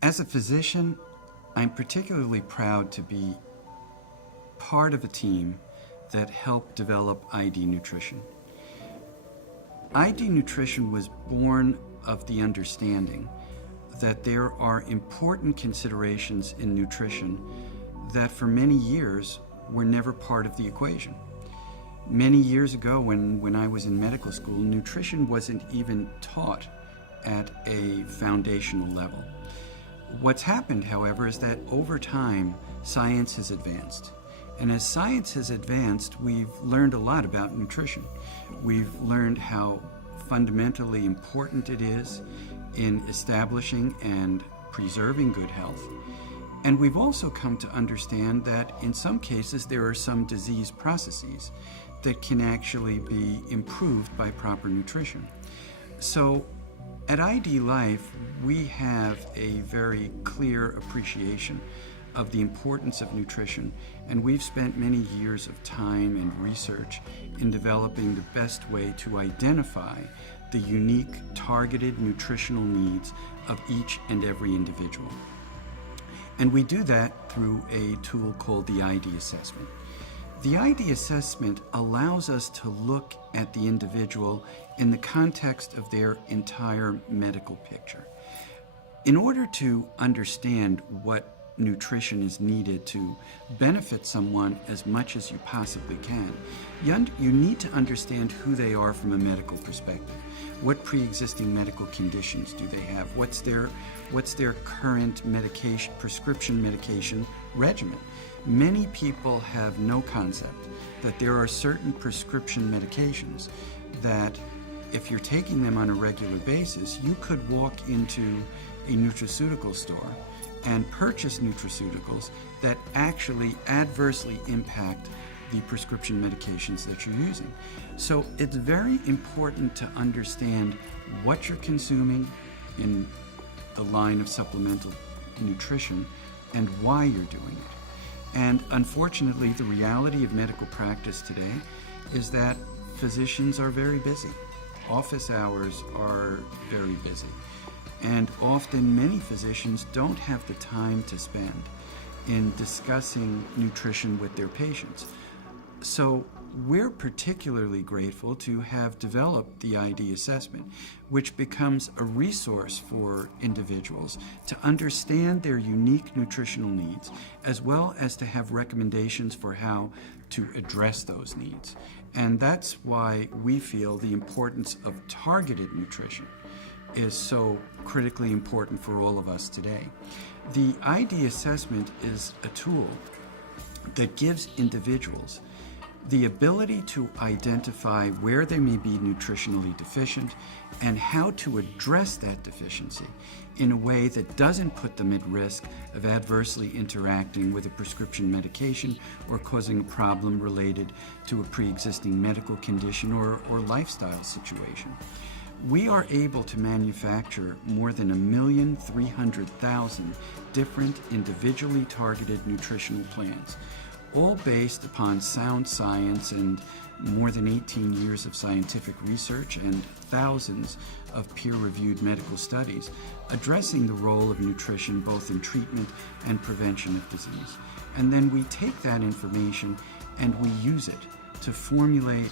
As a physician, I'm particularly proud to be part of a team that helped develop IDNutrition. IDNutrition was born of the understanding that there are important considerations in nutrition that for many years were never part of the equation. Many years ago, when I was in medical school, nutrition wasn't even taught at a foundational level. What's happened, however, is that over time, science has advanced. And as science has advanced, we've learned a lot about nutrition. We've learned how fundamentally important it is in establishing and preserving good health. And we've also come to understand that in some cases there are some disease processes that can actually be improved by proper nutrition. So at ID Life, we have a very clear appreciation of the importance of nutrition, and we've spent many years of time and research in developing the best way to identify the unique targeted nutritional needs of each and every individual. And we do that through a tool called the ID assessment. The ID assessment allows us to look at the individual in the context of their entire medical picture. In order to understand what nutrition is needed to benefit someone as much as you possibly can, you need to understand who they are from a medical perspective. What pre-existing medical conditions do they have? What's their current medication, prescription medication regimen? Many people have no concept that there are certain prescription medications that if you're taking them on a regular basis, you could walk into a nutraceutical store and purchase nutraceuticals that actually adversely impact the prescription medications that you're using. So it's very important to understand what you're consuming in the line of supplemental nutrition and why you're doing it. And unfortunately, the reality of medical practice today is that physicians are very busy. Office hours are very busy. And often many physicians don't have the time to spend in discussing nutrition with their patients. So we're particularly grateful to have developed the ID assessment, which becomes a resource for individuals to understand their unique nutritional needs, as well as to have recommendations for how to address those needs. And that's why we feel the importance of targeted nutrition is so critically important for all of us today. The ID assessment is a tool that gives individuals the ability to identify where they may be nutritionally deficient and how to address that deficiency in a way that doesn't put them at risk of adversely interacting with a prescription medication or causing a problem related to a pre-existing medical condition or lifestyle situation. We are able to manufacture more than 1,300,000 different individually targeted nutritional plans, all based upon sound science and more than 18 years of scientific research and thousands of peer-reviewed medical studies addressing the role of nutrition both in treatment and prevention of disease. And then we take that information and we use it to formulate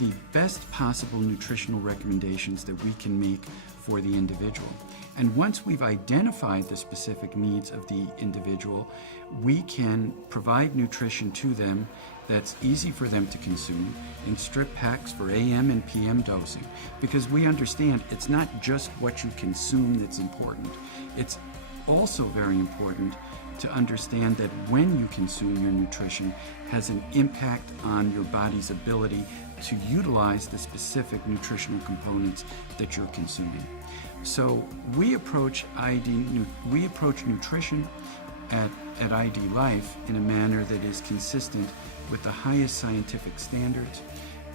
the best possible nutritional recommendations that we can make for the individual. And once we've identified the specific needs of the individual, we can provide nutrition to them that's easy for them to consume in strip packs for AM and PM dosing, because we understand it's not just what you consume that's important. It's also very important to understand that when you consume your nutrition has an impact on your body's ability to utilize the specific nutritional components that you're consuming. So we approach nutrition at ID Life in a manner that is consistent with the highest scientific standards,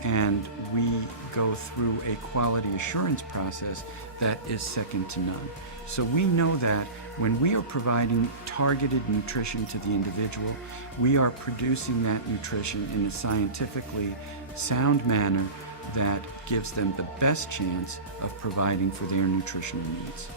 and we go through a quality assurance process that is second to none. So we know that when we are providing targeted nutrition to the individual, we are producing that nutrition in a scientifically sound manner that gives them the best chance of providing for their nutritional needs.